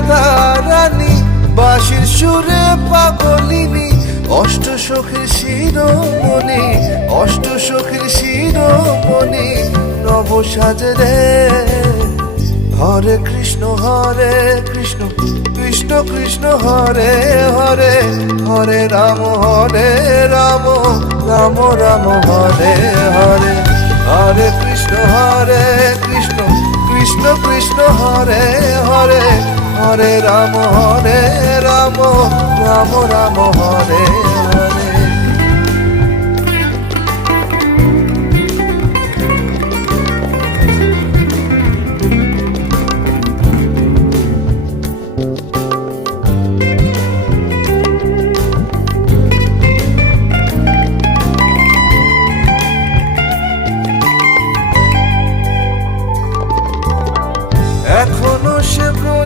রাধা রানী, বাঁশির সুরে পাগলিনী, অষ্ট সখীর শিরোমণি, অষ্ট সখীর শিরোমণি নব সাজে রে। হরে কৃষ্ণ কৃষ্ণ কৃষ্ণ হরে হরে, হরে রাম রাম রাম হরে হরে। হরে কৃষ্ণ কৃষ্ণ কৃষ্ণ হরে হরে, হরে রাম রাম রাম হরে হরে। এখনো সে